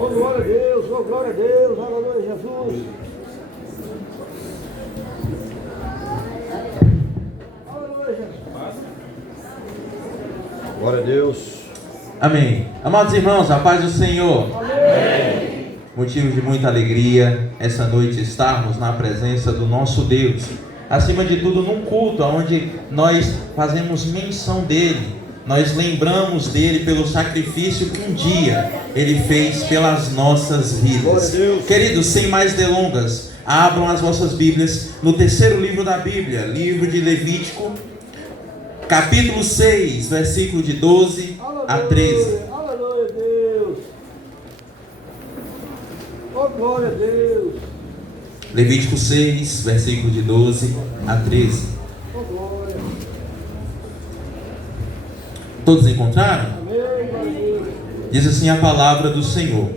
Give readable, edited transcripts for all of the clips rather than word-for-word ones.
Oh, glória a Deus, oh, glória a Deus, aleluia, Jesus. Aleluia, Jesus. Glória a Deus. Amém. Amados irmãos, a paz do Senhor. Amém. Motivo de muita alegria essa noite estarmos na presença do nosso Deus. Acima de tudo, num culto onde nós fazemos menção dele. Nós lembramos dele pelo sacrifício que um dia ele fez pelas nossas vidas. Queridos, sem mais delongas, abram as vossas Bíblias no terceiro livro da Bíblia, livro de Levítico, capítulo 6, versículo de 12 a 13. Aleluia, Deus. Oh, glória a Deus. Levítico 6, versículo de 12 a 13. Oh, glória. Todos encontraram? Amém, glória a Deus. Diz assim a palavra do Senhor: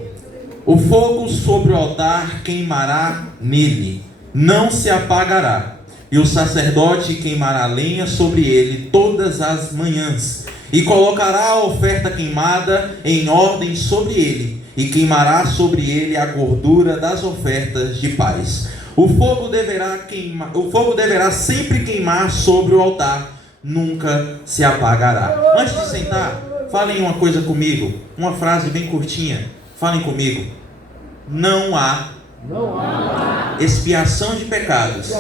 o fogo sobre o altar queimará nele, não se apagará, e o sacerdote queimará lenha sobre ele todas as manhãs, e colocará a oferta queimada em ordem sobre ele, e queimará sobre ele a gordura das ofertas de paz. O fogo deverá sempre queimar sobre o altar, nunca se apagará. Antes de sentar, falem uma coisa comigo, uma frase bem curtinha. Falem comigo. Não há expiação de pecados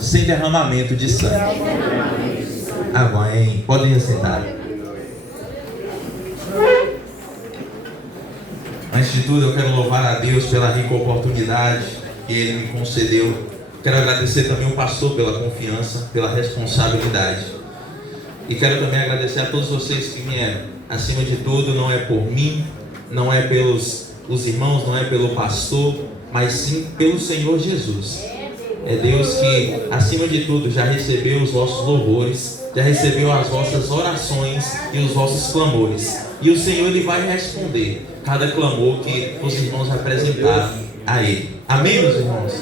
sem derramamento de sangue. Amém. Podem assentar. Antes de tudo, eu quero louvar a Deus pela rica oportunidade que Ele me concedeu. Quero agradecer também ao pastor pela confiança, pela responsabilidade. E quero também agradecer a todos vocês que vieram. Acima de tudo, não é por mim, não é pelos irmãos, não é pelo pastor, mas sim pelo Senhor Jesus. É Deus que, acima de tudo, já recebeu os vossos louvores, já recebeu as vossas orações e os vossos clamores. E o Senhor Ele vai responder cada clamor que os irmãos apresentaram a Ele. Amém, meus irmãos?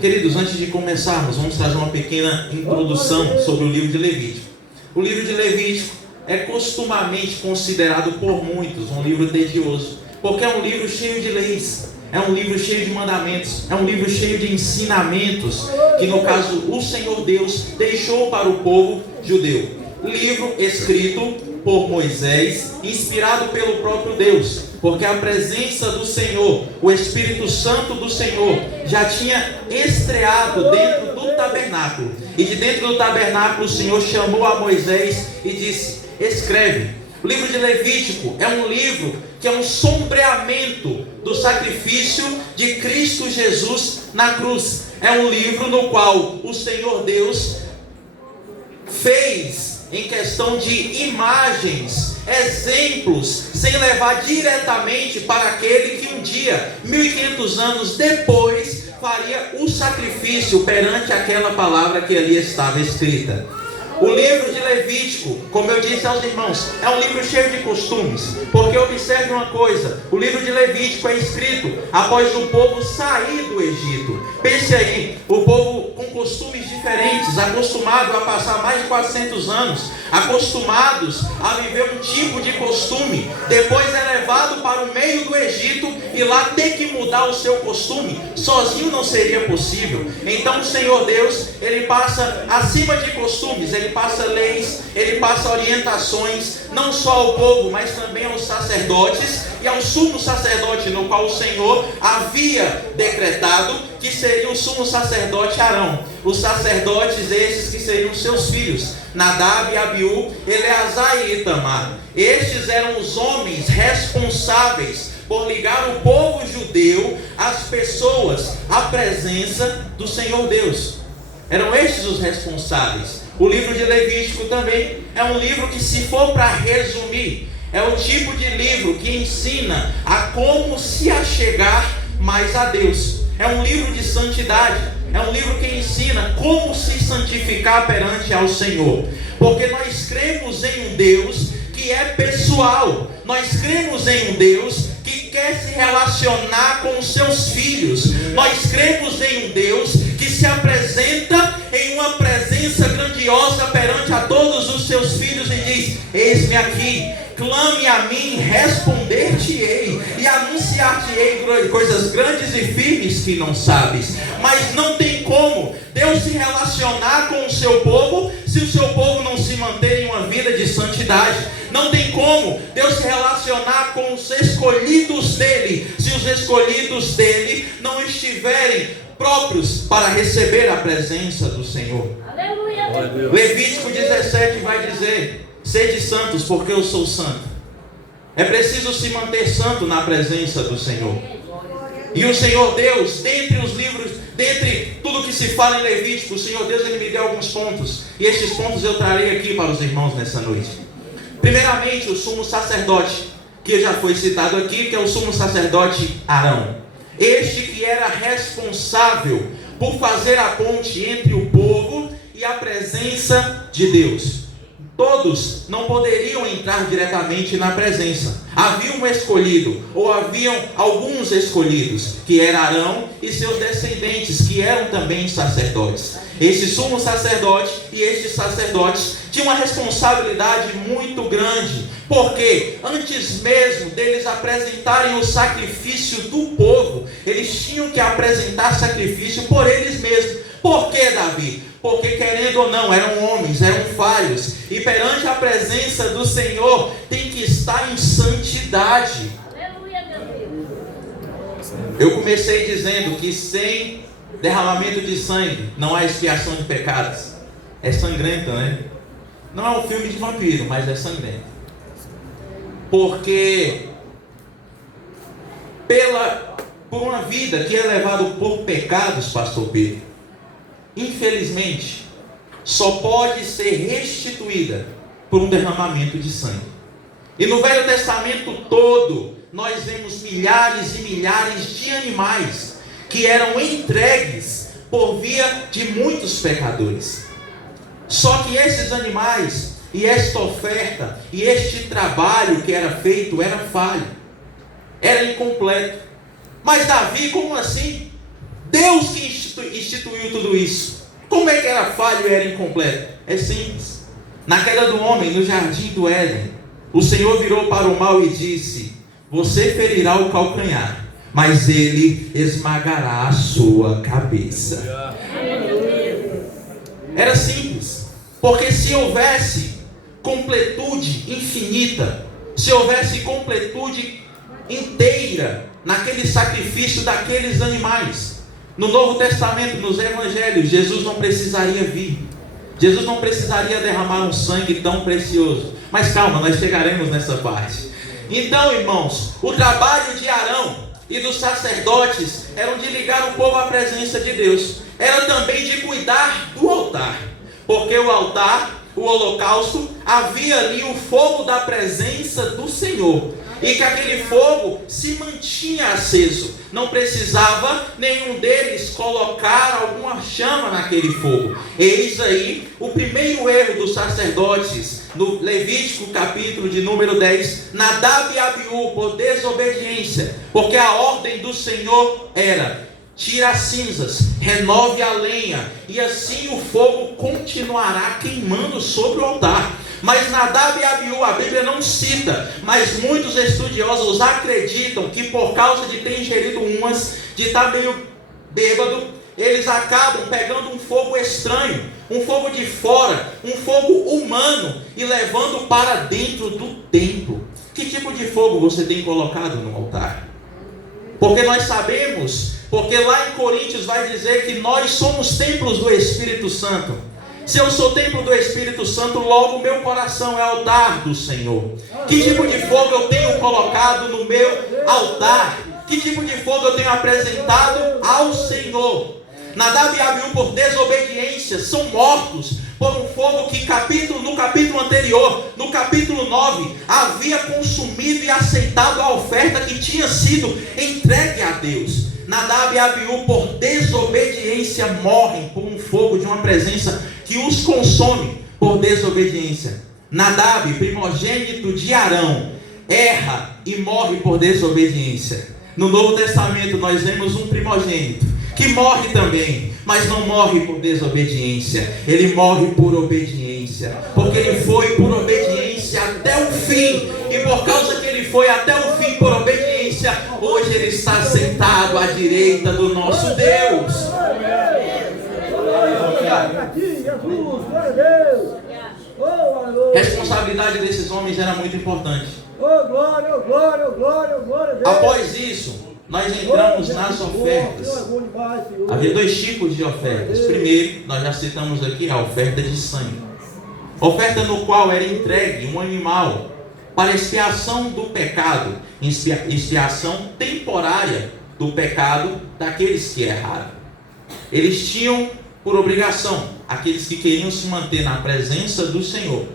Queridos, antes de começarmos, vamos fazer uma pequena introdução sobre o livro de Levítico. O livro de Levítico é costumamente considerado por muitos um livro tedioso, porque é um livro cheio de leis, é um livro cheio de mandamentos, é um livro cheio de ensinamentos, que no caso o Senhor Deus deixou para o povo judeu. Livro escrito por Moisés, inspirado pelo próprio Deus, porque a presença do Senhor, o Espírito Santo do Senhor, já tinha estreado dentro do tabernáculo. E de dentro do tabernáculo o Senhor chamou a Moisés e disse: escreve. O livro de Levítico é um livro que é um sombreamento do sacrifício de Cristo Jesus na cruz. É um livro no qual o Senhor Deus fez em questão de imagens, exemplos, sem levar diretamente para aquele que um dia, 1500 anos depois, faria o sacrifício perante aquela palavra que ali estava escrita. O livro de Levítico, como eu disse aos irmãos, é um livro cheio de costumes, porque observe uma coisa: o livro de Levítico é escrito após o povo sair do Egito. Pense aí, o povo com costumes diferentes, acostumado a passar mais de 400 anos, acostumados a viver um tipo de costume, depois é levado para o meio do Egito e lá ter que mudar o seu costume, sozinho não seria possível. Então o Senhor Deus, Ele passa acima de costumes, Ele passa leis, Ele passa orientações, não só ao povo, mas também aos sacerdotes e ao sumo sacerdote, no qual o Senhor havia decretado que seria o sumo sacerdote Arão. Os sacerdotes esses que seriam seus filhos, Nadab e Abiú, Eleazar e Itamar. Estes eram os homens responsáveis por ligar o povo judeu às pessoas, à presença do Senhor Deus. Eram estes os responsáveis. O livro de Levítico também é um livro que, se for para resumir, é o tipo de livro que ensina a como se achegar mais a Deus. É um livro de santidade, é um livro que ensina como se santificar perante ao Senhor. Porque nós cremos em um Deus que é pessoal, nós cremos em um Deus que quer se relacionar com os seus filhos, nós cremos em um Deus que se apresenta em uma presença grandiosa perante a todos os seus filhos e diz: eis-me aqui, clame a mim, responder-te-ei, e anunciar-te-ei coisas grandes e firmes que não sabes. Mas não tem como Deus se relacionar com o seu povo se o seu povo não se manter em uma vida de santidade. Não tem como Deus se relacionar com os escolhidos dele se os escolhidos dele não estiverem próprios para receber a presença do Senhor. Aleluia. Levítico 17 vai dizer: sede santos, porque eu sou santo. É preciso se manter santo na presença do Senhor. E o Senhor Deus, dentre os livros, dentre tudo que se fala em Levítico, o Senhor Deus, Ele me deu alguns pontos, e estes pontos eu trarei aqui para os irmãos nessa noite. Primeiramente, o sumo sacerdote, que já foi citado aqui, que é o sumo sacerdote Arão. Este que era responsável por fazer a ponte entre o povo e a presença de Deus. Todos não poderiam entrar diretamente na presença. Havia um escolhido, ou haviam alguns escolhidos, que era Arão e seus descendentes, que eram também sacerdotes. Esse sumo sacerdote e estes sacerdotes tinham uma responsabilidade muito grande, porque antes mesmo deles apresentarem o sacrifício do povo, eles tinham que apresentar sacrifício por eles mesmos. Por que, Davi? Porque, querendo ou não, eram homens, eram falhos, e perante a presença do Senhor tem que estar em santidade. Aleluia, meu Deus. Eu comecei dizendo que sem derramamento de sangue não há expiação de pecados. É sangrento, né? Não é um filme de vampiro, mas é sangrento. Porque por uma vida que é levada por pecados, pastor Pedro, infelizmente, só pode ser restituída por um derramamento de sangue. E no Velho Testamento todo, nós vemos milhares e milhares de animais que eram entregues por via de muitos pecadores. Só que esses animais, e esta oferta, e este trabalho que era feito, era falho, era incompleto. Mas Davi, como assim? Deus que instituiu tudo isso. Como é que era falho e era incompleto? É simples. Na queda do homem, no jardim do Éden, o Senhor virou para o mal e disse: você ferirá o calcanhar, mas ele esmagará a sua cabeça. Era simples. Porque se houvesse completude infinita, se houvesse completude inteira naquele sacrifício daqueles animais, no Novo Testamento, nos Evangelhos, Jesus não precisaria vir. Jesus não precisaria derramar um sangue tão precioso. Mas calma, nós chegaremos nessa parte. Então, irmãos, o trabalho de Arão e dos sacerdotes era de ligar o povo à presença de Deus. Era também de cuidar do altar. Porque o altar, o holocausto, havia ali o fogo da presença do Senhor. E que aquele fogo se mantinha aceso. Não precisava nenhum deles colocar alguma chama naquele fogo. Eis aí o primeiro erro dos sacerdotes. No Levítico capítulo de número 10. Nadab e Abiú, por desobediência. Porque a ordem do Senhor era: tira as cinzas, renove a lenha, e assim o fogo continuará queimando sobre o altar. Mas Nadab e Abiú, a Bíblia não cita, mas muitos estudiosos acreditam que por causa de ter ingerido umas, de estar meio bêbado, eles acabam pegando um fogo estranho, um fogo de fora, um fogo humano, e levando para dentro do templo. Que tipo de fogo você tem colocado no altar? Porque nós sabemos, porque lá em Coríntios vai dizer que nós somos templos do Espírito Santo. Se eu sou templo do Espírito Santo, logo o meu coração é altar do Senhor. Que tipo de fogo eu tenho colocado no meu altar? Que tipo de fogo eu tenho apresentado ao Senhor? Nadab e Abiú, por desobediência, são mortos por um fogo que no capítulo anterior, no capítulo 9, havia consumido e aceitado a oferta que tinha sido entregue a Deus. Nadab e Abiú, por desobediência, morrem por um fogo de uma presença que os consome por desobediência. Nadab, primogênito de Arão, erra e morre por desobediência. No Novo Testamento nós vemos um primogênito que morre também, mas não morre por desobediência, ele morre por obediência, porque ele foi por obediência até o fim, e por causa que ele foi até o fim por obediência, hoje ele está sentado à direita do nosso Deus. Aqui, Jesus, glória a Deus. Oh, aleluia. A responsabilidade desses homens era muito importante. Oh, glória, oh, glória, oh, glória, oh, glória a Deus. Após isso, nós entramos nas ofertas. Havia dois tipos de ofertas. Primeiro, nós já citamos aqui a oferta de sangue. Oferta no qual era entregue um animal para expiação do pecado, expiação temporária do pecado daqueles que erraram. Eles tinham por obrigação, aqueles que queriam se manter na presença do Senhor,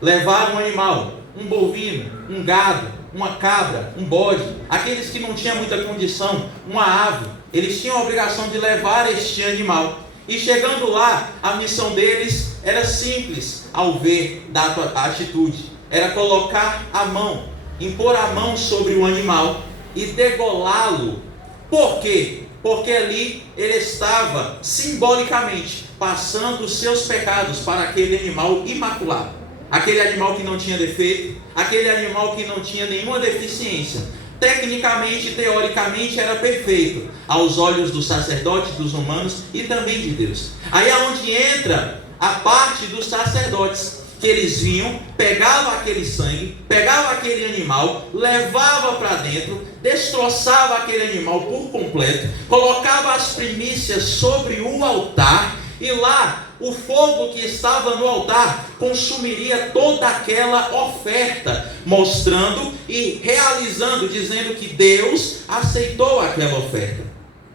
levar um animal, um bovino, um gado, uma cabra, um bode, aqueles que não tinham muita condição, uma ave, eles tinham a obrigação de levar este animal. E chegando lá, a missão deles era simples ao ver da atitude, era colocar a mão, impor a mão sobre o animal e degolá-lo. Por quê? Porque ali ele estava simbolicamente passando os seus pecados para aquele animal imaculado, aquele animal que não tinha defeito, aquele animal que não tinha nenhuma deficiência. Tecnicamente, teoricamente era perfeito aos olhos dos sacerdotes, dos humanos e também de Deus. Aí é onde entra a parte dos sacerdotes, que eles vinham, pegavam aquele sangue, pegavam aquele animal, levavam para dentro, destroçava aquele animal por completo, colocava as primícias sobre o altar, e lá o fogo que estava no altar consumiria toda aquela oferta, mostrando e realizando, dizendo que Deus aceitou aquela oferta,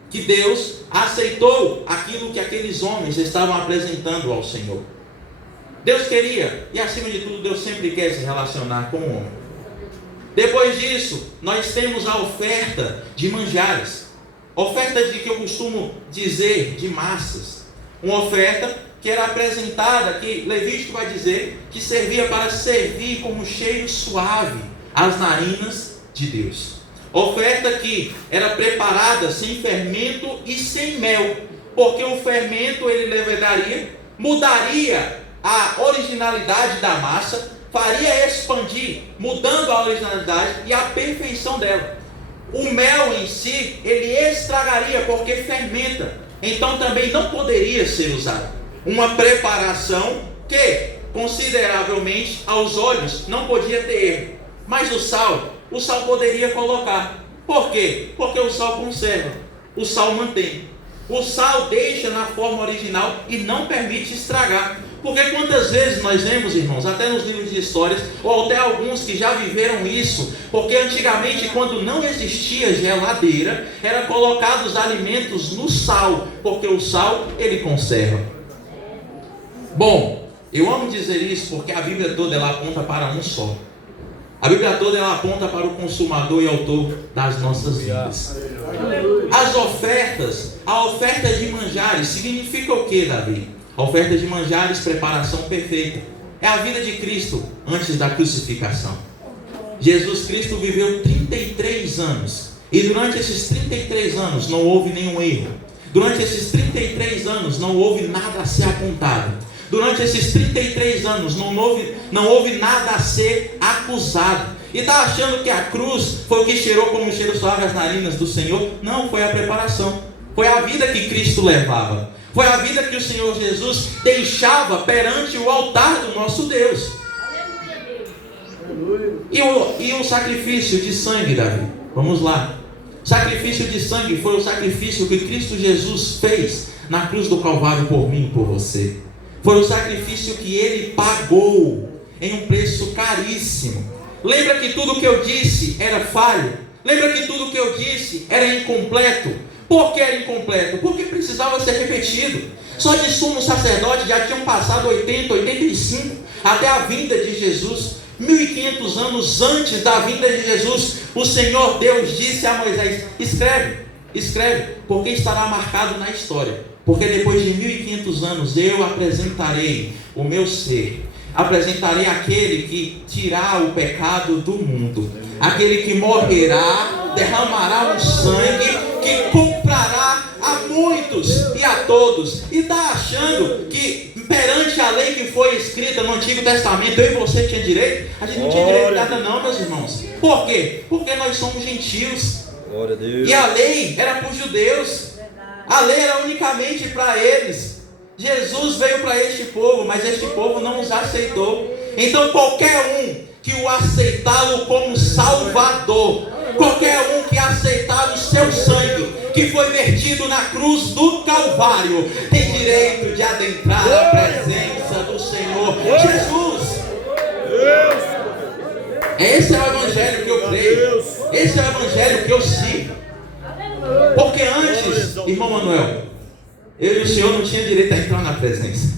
que Deus aceitou aquilo que aqueles homens estavam apresentando ao Senhor. Deus queria, e acima de tudo, Deus sempre quer se relacionar com o homem. Depois disso, nós temos a oferta de manjares, oferta de que eu costumo dizer de massas, uma oferta que era apresentada, que Levítico vai dizer, que servia para servir como cheiro suave às narinas de Deus. Oferta que era preparada sem fermento e sem mel, porque o fermento ele levedaria, mudaria a originalidade da massa, faria expandir, mudando a originalidade e a perfeição dela. O mel em si, ele estragaria porque fermenta, então também não poderia ser usado. Uma preparação que, consideravelmente, aos olhos, não podia ter erro. Mas o sal poderia colocar. Por quê? Porque o sal conserva, o sal mantém. O sal deixa na forma original e não permite estragar. Porque quantas vezes nós vemos, irmãos, até nos livros de histórias, ou até alguns que já viveram isso, porque antigamente, quando não existia geladeira, era colocado os alimentos no sal, porque o sal, ele conserva. Bom, eu amo dizer isso porque a Bíblia toda ela aponta para um só. A Bíblia toda ela aponta para o consumador e autor das nossas vidas. As ofertas, a oferta de manjares, significa o que, Davi? A oferta de manjares, preparação perfeita. É a vida de Cristo antes da crucificação. Jesus Cristo viveu 33 anos. E durante esses 33 anos não houve nenhum erro. Durante esses 33 anos não houve nada a ser apontado. Durante esses 33 anos não houve nada a ser acusado. E está achando que a cruz foi o que cheirou como cheiro suave as narinas do Senhor? Não, foi a preparação. Foi a vida que Cristo levava. Foi a vida que o Senhor Jesus deixava perante o altar do nosso Deus. E o sacrifício de sangue, Davi? Vamos lá. O sacrifício de sangue foi o sacrifício que Cristo Jesus fez na cruz do Calvário por mim e por você. Foi o sacrifício que Ele pagou em um preço caríssimo. Lembra que tudo que eu disse era falho? Lembra que tudo que eu disse era incompleto? Por que era incompleto? Porque precisava ser repetido. Só de sumo sacerdote já tinham passado 80, 85 até a vinda de Jesus. 1500 anos antes da vinda de Jesus, o Senhor Deus disse a Moisés: escreve, porque estará marcado na história. Porque depois de 1500 anos eu apresentarei o meu ser, apresentarei aquele que tirará o pecado do mundo, aquele que morrerá, derramará um sangue que comprará a muitos e a todos. E está achando que perante a lei que foi escrita no Antigo Testamento, eu e você tinha direito? A gente não tinha direito a nada não, meus irmãos. Por quê? Porque nós somos gentios. Glória a Deus. E a lei era para os judeus. A lei era unicamente para eles. Jesus veio para este povo, mas este povo não os aceitou. Então qualquer um que o aceitá-lo como Salvador, qualquer um que aceitar o seu sangue, que foi vertido na cruz do Calvário, tem direito de adentrar a presença do Senhor Jesus. Esse é o evangelho que eu creio. Esse é o evangelho que eu sigo. Porque antes, irmão Manuel, eu e o senhor não tinha direito a entrar na presença.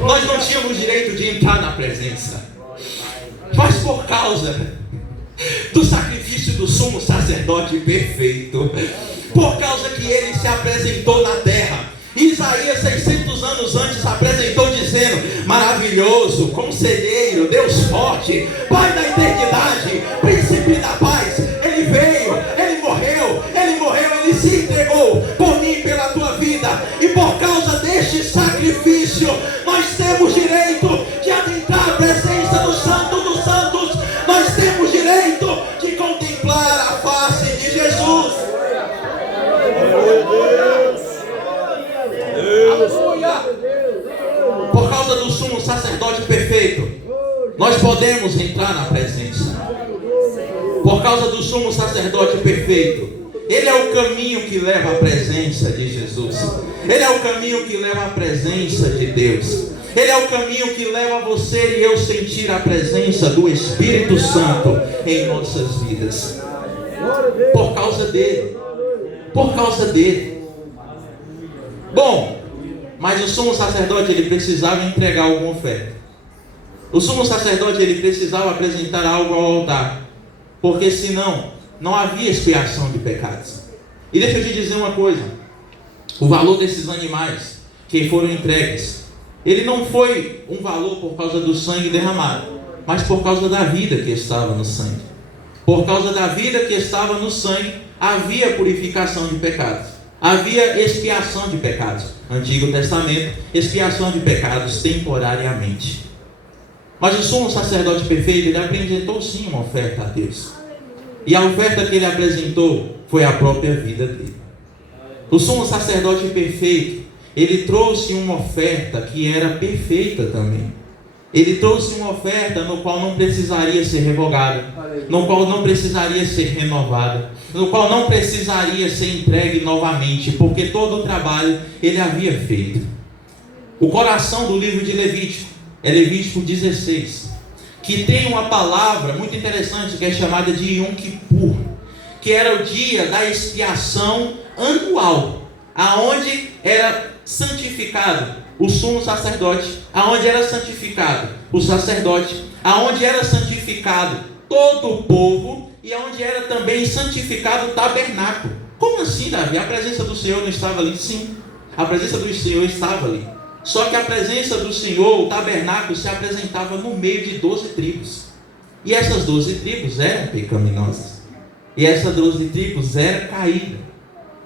Nós não tínhamos direito de entrar na presença. Mas por causa do sacrifício do sumo sacerdote perfeito, por causa que ele se apresentou na terra, Isaías 600 anos antes apresentou dizendo: maravilhoso, conselheiro, Deus forte, Pai da eternidade, príncipe da paz. Ele veio, ele se entregou por mim, pela tua vida. E por causa deste sacrifício, nós temos direito de adentrar a presença do Santo dos Santos. Nós temos direito de contemplar a face de Jesus. Por causa do sumo sacerdote perfeito, nós podemos entrar na presença. Por causa do sumo sacerdote perfeito, ele é o caminho que leva à presença de Jesus. Ele é o caminho que leva à presença de Deus. Ele é o caminho que leva você e eu sentir a presença do Espírito Santo em nossas vidas. Por causa dele. Por causa dele. Bom, mas o sumo sacerdote ele precisava entregar alguma oferta. O sumo sacerdote ele precisava apresentar algo ao altar, porque senão não havia expiação de pecados. E deixa eu te dizer uma coisa: o valor desses animais que foram entregues, ele não foi um valor por causa do sangue derramado, mas por causa da vida que estava no sangue. Por causa da vida que estava no sangue, havia purificação de pecados, havia expiação de pecados. Antigo Testamento, expiação de pecados temporariamente. Mas o sumo sacerdote perfeito, ele apresentou sim uma oferta a Deus. E a oferta que ele apresentou foi a própria vida dele. O sumo sacerdote perfeito, ele trouxe uma oferta que era perfeita também. Ele trouxe uma oferta no qual não precisaria ser revogada, no qual não precisaria ser renovada, no qual não precisaria ser entregue novamente, porque todo o trabalho ele havia feito. O coração do livro de Levítico é Levítico 16, que tem uma palavra muito interessante que é chamada de Yom Kippur, que era o dia da expiação anual, aonde era santificado o sumo sacerdote, aonde era santificado o sacerdote, aonde era santificado todo o povo e aonde era também santificado o tabernáculo. Como assim, Davi? A presença do Senhor não estava ali? Sim, a presença do Senhor estava ali. Só que a presença do Senhor, o tabernáculo, se apresentava no meio de 12 tribos. E essas 12 tribos eram pecaminosas. E essas 12 tribos eram caídas.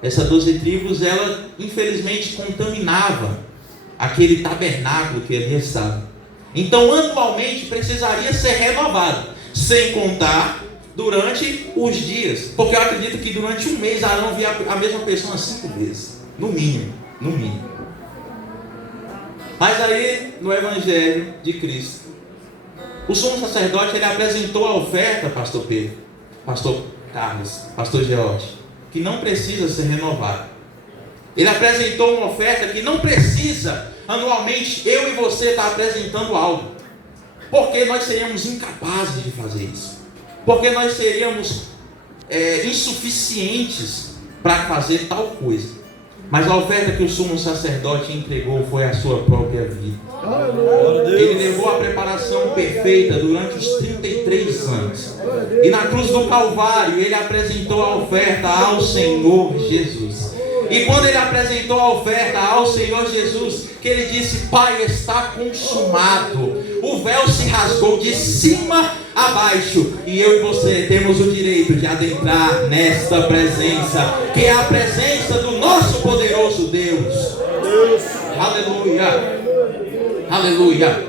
Essas 12 tribos, ela infelizmente contaminava aquele tabernáculo que ali estava. Então anualmente precisaria ser renovado, sem contar durante os dias, porque eu acredito que durante um mês Arão via a mesma pessoa 5 vezes, no mínimo. Mas aí no Evangelho de Cristo, o sumo sacerdote ele apresentou a oferta, pastor Pedro, pastor Carlos, pastor George, que não precisa ser renovada. Ele apresentou uma oferta que não precisa anualmente eu e você estar apresentando algo, porque nós seríamos incapazes de fazer isso, porque nós seríamos insuficientes para fazer tal coisa. Mas a oferta que o sumo sacerdote entregou foi a sua própria vida. Ele levou a preparação perfeita durante os 33 anos. E na cruz do Calvário ele apresentou a oferta ao Senhor Jesus. E quando ele apresentou a oferta ao Senhor Jesus, que ele disse: Pai, está consumado. o véu se rasgou de cima a baixo, e eu e você temos o direito de adentrar nesta presença, que é a presença do nosso poderoso Deus. Aleluia, aleluia.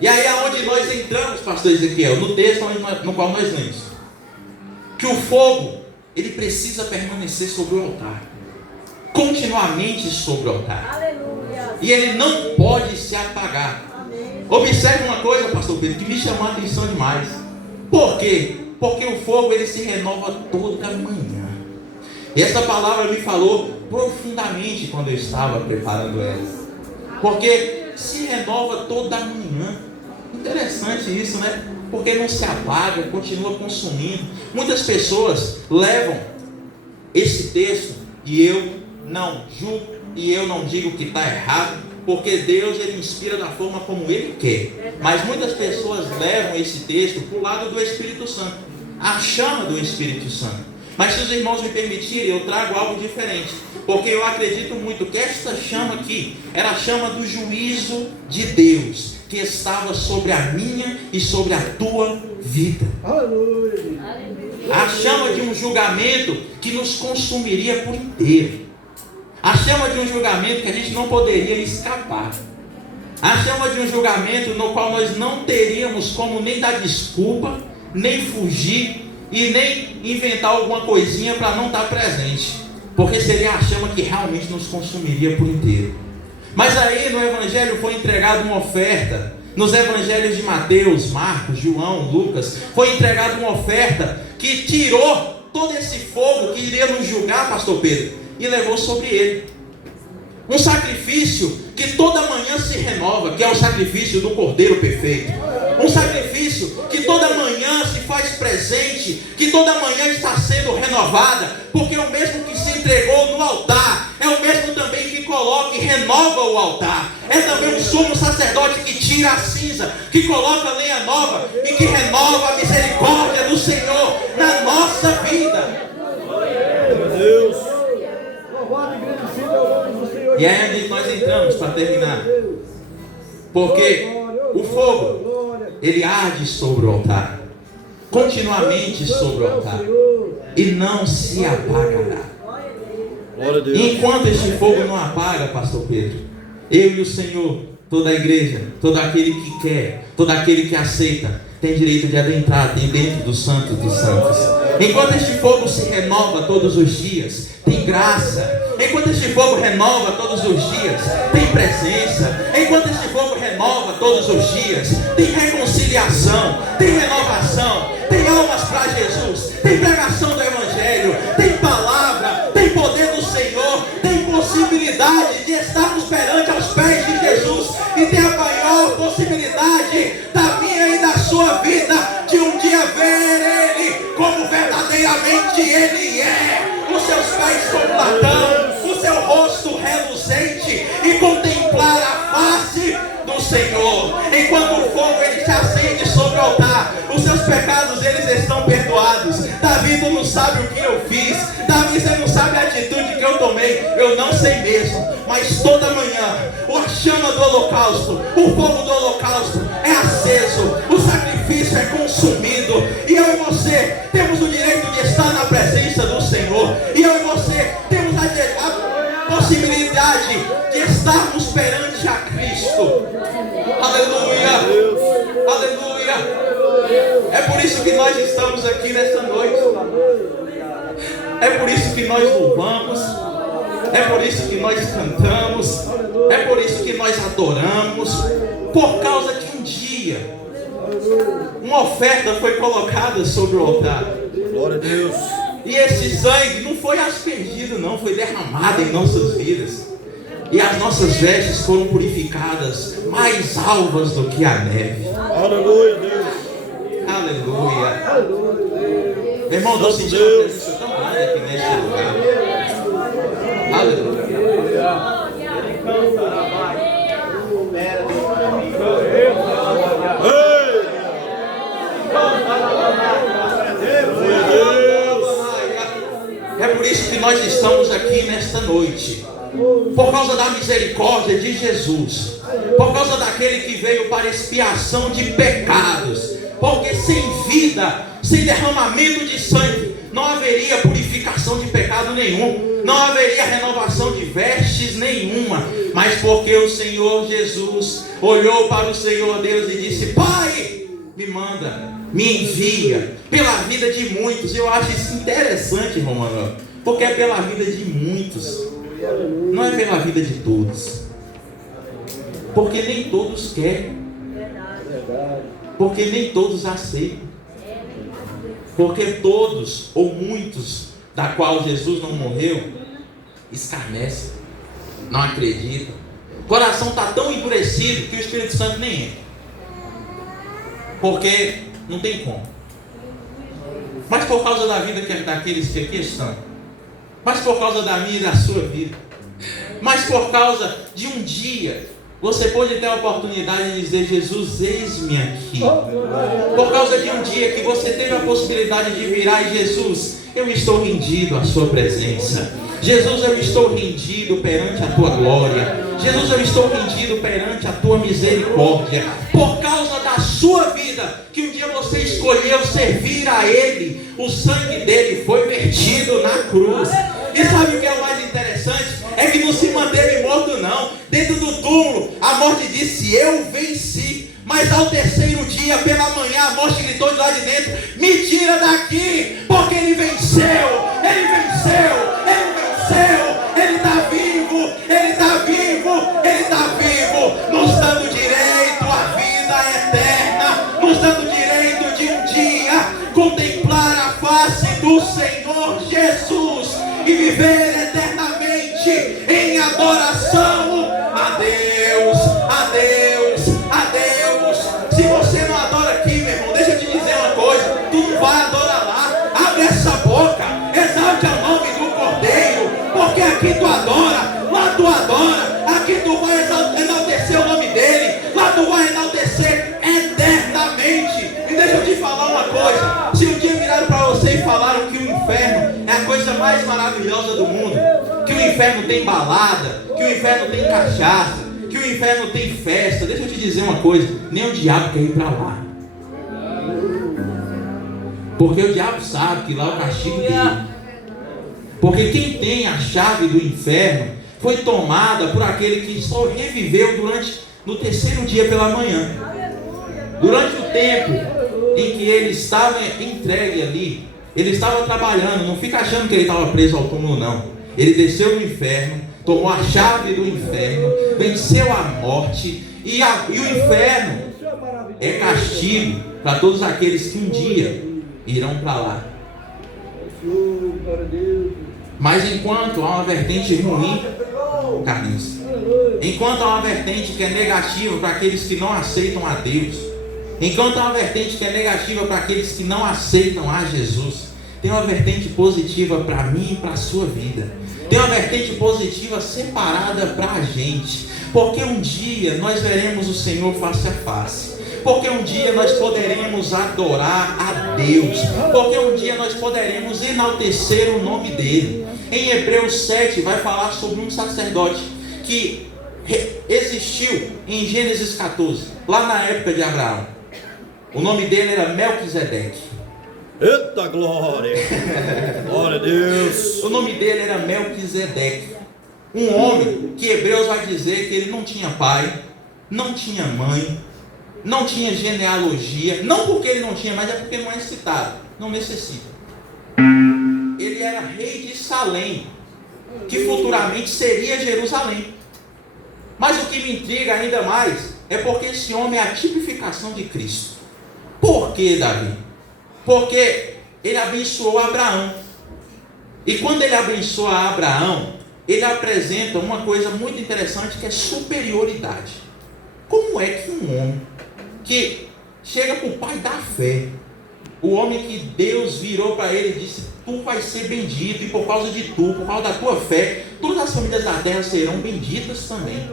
E aí é onde nós entramos, pastor Ezequiel, no texto no qual nós lemos, que o fogo, ele precisa permanecer sobre o altar, continuamente sobre o altar. Aleluia. E ele não pode se apagar. Observe uma coisa, pastor Pedro, que me chamou a atenção demais. Por quê? Porque o fogo, ele se renova toda manhã. E essa palavra me falou profundamente quando eu estava preparando ela. Porque se renova toda manhã. Interessante isso, né? Porque não se apaga, continua consumindo. Muitas pessoas levam esse texto, e eu não julgo, e eu não digo que está errado, porque Deus, ele inspira da forma como Ele quer. Mas muitas pessoas levam esse texto para o lado do Espírito Santo, a chama do Espírito Santo. Mas se os irmãos me permitirem, eu trago algo diferente, porque eu acredito muito que esta chama aqui era a chama do juízo de Deus, que estava sobre a minha e sobre a tua vida. Aleluia. A chama de um julgamento que nos consumiria por inteiro. A chama de um julgamento que a gente não poderia escapar. A chama de um julgamento no qual nós não teríamos como nem dar desculpa, nem fugir e nem inventar alguma coisinha para não estar presente, porque seria a chama que realmente nos consumiria por inteiro. Mas aí no Evangelho foi entregada uma oferta. Nos Evangelhos de Mateus, Marcos, João, Lucas, foi entregada uma oferta que tirou todo esse fogo que iria nos julgar, pastor Pedro, e levou sobre ele. Um sacrifício que toda manhã se renova, que é o sacrifício do Cordeiro Perfeito. Um sacrifício que toda manhã se faz presente, que toda manhã está sendo renovada, porque é o mesmo que se entregou no altar, é o mesmo também que coloca e renova o altar. É também um sumo sacerdote que tira a cinza, que coloca a lenha nova e que renova a misericórdia do Senhor na nossa vida. Meu Deus. Louvado e agradecido ao nome do Senhor. E aí onde nós entramos para terminar, porque o fogo, ele arde sobre o altar, continuamente sobre o altar, e não se apagará. Enquanto este fogo não apaga, pastor Pedro, eu e o Senhor, toda a igreja, todo aquele que quer, todo aquele que aceita, tem direito de adentrar dentro do Santo dos Santos. Enquanto este fogo se renova todos os dias, tem graça. Enquanto este fogo renova todos os dias, tem presença. Enquanto este fogo renova todos os dias, tem reconciliação, tem renovação, tem almas para Jesus, tem pregação do Evangelho, tem palavra, tem poder do Senhor, tem possibilidade de estarmos perante aos pés de Jesus, e tem a maior possibilidade da minha e da sua vida de um dia ver Ele como verdadeiramente Ele é. Os seus pés como latão, o seu rosto reluzente, e contemplar a face do Senhor. Enquanto o fogo ele se acende sobre o altar, os seus pecados eles estão perdoados. Davi, tu não sabe o que eu fiz. Davi, você não sabe a atitude que eu tomei. Eu não sei mesmo, mas toda manhã a chama do holocausto, o fogo do holocausto é aceso, o sacrifício é consumido, e eu e você temos o direito de estar na presença do Senhor, e eu e você temos a possibilidade de estarmos perante a Cristo. Aleluia, aleluia. É por isso que nós estamos aqui nesta noite, é por isso que nós louvamos, é por isso que nós cantamos, é por isso que nós adoramos, por causa de um dia uma oferta foi colocada sobre o altar. Glória a Deus. E esse sangue não foi aspergido, não, foi derramado em nossas vidas. E as nossas vestes foram purificadas, mais alvas do que a neve. Aleluia, Deus. Aleluia. Meu irmão, estou sentindo uma presença tão grande aqui neste lugar. Aleluia. É por isso que nós estamos aqui nesta noite, por causa da misericórdia de Jesus, por causa daquele que veio para expiação de pecados, porque sem vida, sem derramamento de sangue, não haveria purificação de pecado nenhum, não haveria renovação de vestes nenhuma, mas porque o Senhor Jesus olhou para o Senhor Deus e disse: Pai, me manda, me envia, pela vida de muitos. Eu acho isso interessante, irmão Manuel, porque é pela vida de muitos, não é pela vida de todos, porque nem todos querem, porque nem todos aceitam, porque todos ou muitos da qual Jesus não morreu escarnecem, não acreditam, o coração está tão endurecido que o Espírito Santo nem entra, porque não tem como. Mas por causa da vida daqueles que aqui estão, mas por causa da minha e da sua vida, mas por causa de um dia você pode ter a oportunidade de dizer: Jesus, eis-me aqui. Por causa de um dia que você teve a possibilidade de virar e: Jesus, eu estou rendido à sua presença. Jesus, eu estou rendido perante a tua glória. Jesus, eu estou rendido perante a tua misericórdia. Por causa da sua vida, que um dia você escolheu servir a Ele, o sangue dele foi vertido na cruz. E sabe o que é o mais interessante? É que não se manteve morto não. Dentro do túmulo, a morte disse: eu venci. Mas ao terceiro dia, pela manhã, a morte gritou de lá de dentro: me tira daqui, porque ele venceu, ele venceu, ele venceu, ele está vivo, ele está vivo, ele está vivo, nos dando direito à vida eterna, nos dando direito de um dia contemplar a face do Senhor Jesus e viver eternamente em adoração a Deus, a Deus, a Deus. Se você não adora aqui, meu irmão, deixa eu te dizer uma coisa: tu não vai adorar lá. Abre essa boca, exalte o nome do Cordeiro, porque aqui tu adora, lá tu adora, aqui tu vai enaltecer o nome dele, lá tu vai enaltecer eternamente. E deixa eu te falar uma coisa: se um dia viraram para você e falaram que o inferno é a coisa mais maravilhosa do mundo, que o inferno tem balada, que o inferno tem cachaça, que o inferno tem festa, deixa eu te dizer uma coisa: nem o diabo quer ir para lá, porque o diabo sabe que lá é o castigo dele, porque quem tem a chave do inferno foi tomada por aquele que só reviveu no terceiro dia pela manhã. Durante o tempo em que ele estava entregue ali, ele estava trabalhando. Não fica achando que ele estava preso ao túmulo, não. Ele desceu do inferno, tomou a chave do inferno, venceu a morte, e o inferno é castigo para todos aqueles que um dia irão para lá. Mas enquanto há uma vertente ruim, Carlinhos, enquanto há uma vertente que é negativa para aqueles que não aceitam a Deus, enquanto há uma vertente que é negativa para aqueles que não aceitam a Jesus, tem uma vertente positiva para mim e para a sua vida. Tem uma vertente positiva separada para a gente, porque um dia nós veremos o Senhor face a face, porque um dia nós poderemos adorar a Deus, porque um dia nós poderemos enaltecer o nome dele. Em Hebreus 7 vai falar sobre um sacerdote que existiu em Gênesis 14, lá na época de Abraão. O nome dele era Melquisedeque. Eita glória! Glória a Deus! O nome dele era Melquisedeque. Um homem que Hebreus vai dizer que ele não tinha pai, não tinha mãe, não tinha genealogia. Não porque ele não tinha, mas é porque não é citado, não necessita. Ele era rei de Salém, que futuramente seria Jerusalém. Mas o que me intriga ainda mais é porque esse homem é a tipificação de Cristo. Por que, Davi? Porque ele abençoou Abraão. E quando ele abençoa Abraão, ele apresenta uma coisa muito interessante, que é superioridade. Como é que um homem que chega para o pai da fé, o homem que Deus virou para ele e disse: tu vais ser bendito, e por causa de tu, por causa da tua fé, todas as famílias da terra serão benditas também.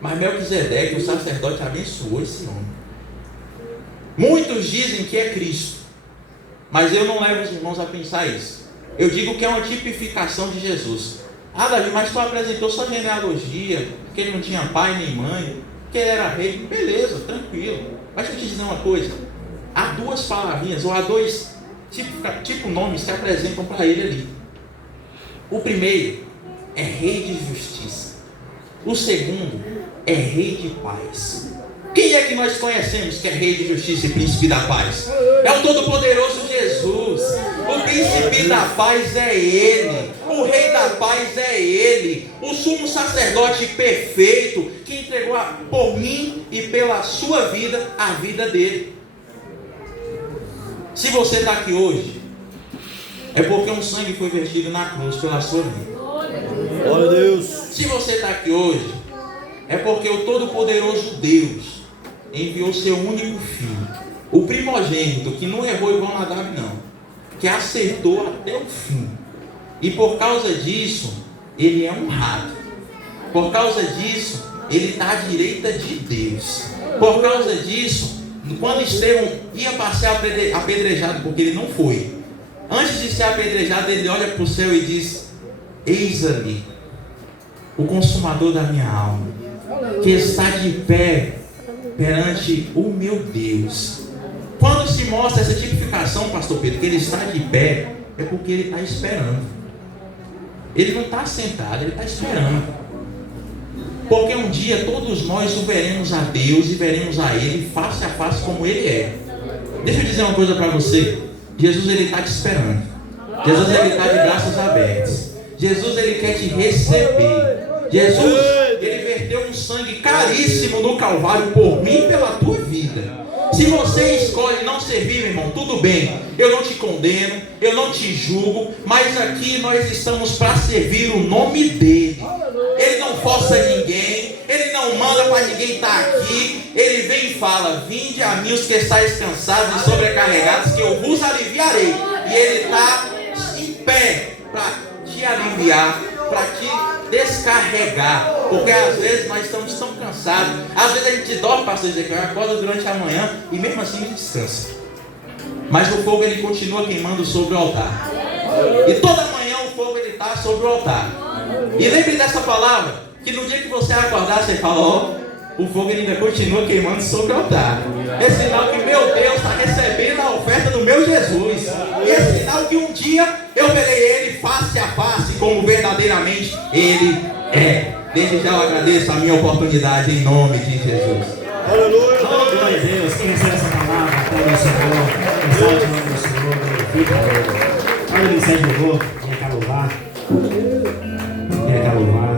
Mas Melquisedeque, o sacerdote, abençoou esse homem. Muitos dizem que é Cristo, mas eu não levo os irmãos a pensar isso. Eu digo que é uma tipificação de Jesus. Ah, Davi, mas tu apresentou sua genealogia, que ele não tinha pai nem mãe, que ele era rei. Beleza, tranquilo. Mas deixa eu te dizer uma coisa. Há duas palavrinhas, ou há dois tipo nomes que apresentam para ele ali. O primeiro é rei de justiça. O segundo é rei de paz. Quem é que nós conhecemos que é rei de justiça e príncipe da paz? É o todo-poderoso Jesus. O príncipe da paz é Ele. O rei da paz é Ele. O sumo sacerdote perfeito que entregou por mim e pela sua vida a vida dele. Se você está aqui hoje, é porque um sangue foi vertido na cruz pela sua vida. Glória a Deus. Se você está aqui hoje, é porque o todo-poderoso Deus enviou seu único filho, o primogênito, que não errou igual Nadab não, que acertou até o fim. E por causa disso, ele é honrado. Por causa disso, ele está à direita de Deus. Por causa disso, quando Estevão ia passar apedrejado, porque ele não foi, antes de ser apedrejado, ele olha para o céu e diz: eis ali o consumador da minha alma, que está de pé perante o meu Deus. Quando se mostra essa tipificação, pastor Pedro, que ele está de pé, é porque ele está esperando. Ele não está sentado, ele está esperando. Porque um dia todos nós o veremos a Deus e veremos a Ele face a face como Ele é. Deixa eu dizer uma coisa para você. Jesus, Ele está te esperando. Jesus, Ele está de braços abertos. Jesus, Ele quer te receber. Jesus, Ele verteu um sangue caríssimo no Calvário por mim e pela tua vida. Se você escolhe não servir, meu irmão, tudo bem. Eu não te condeno, eu não te julgo, mas aqui nós estamos para servir o nome dEle. Ele não força ninguém, Ele não manda para ninguém estar aqui. Ele vem e fala: vinde a mim os que estáis cansados e sobrecarregados, que eu vos aliviarei. E Ele está em pé para te aliviar, para te descarregar. Porque às vezes nós estamos tão cansados. Às vezes a gente dorme, pastor Ezequiel, acorda durante a manhã e mesmo assim a gente descansa. Mas o fogo ele continua queimando sobre o altar. E toda manhã o fogo ele está sobre o altar. E lembre dessa palavra, que no dia que você acordar, você fala: ó, o fogo ele ainda continua queimando sobre o altar. É sinal que meu Deus está recebendo a oferta do meu Jesus. E é sinal que um dia eu verei Ele face a face, como verdadeiramente Ele é. Desde já eu agradeço a minha oportunidade em nome de Jesus. Aleluia. Glória a Deus. Quem recebe essa palavra, aplaude o Senhor, exalte o nome do Senhor, glorifica a Ele. Olha o ministério de louvor, vem cá louvar. Vem cá louvar.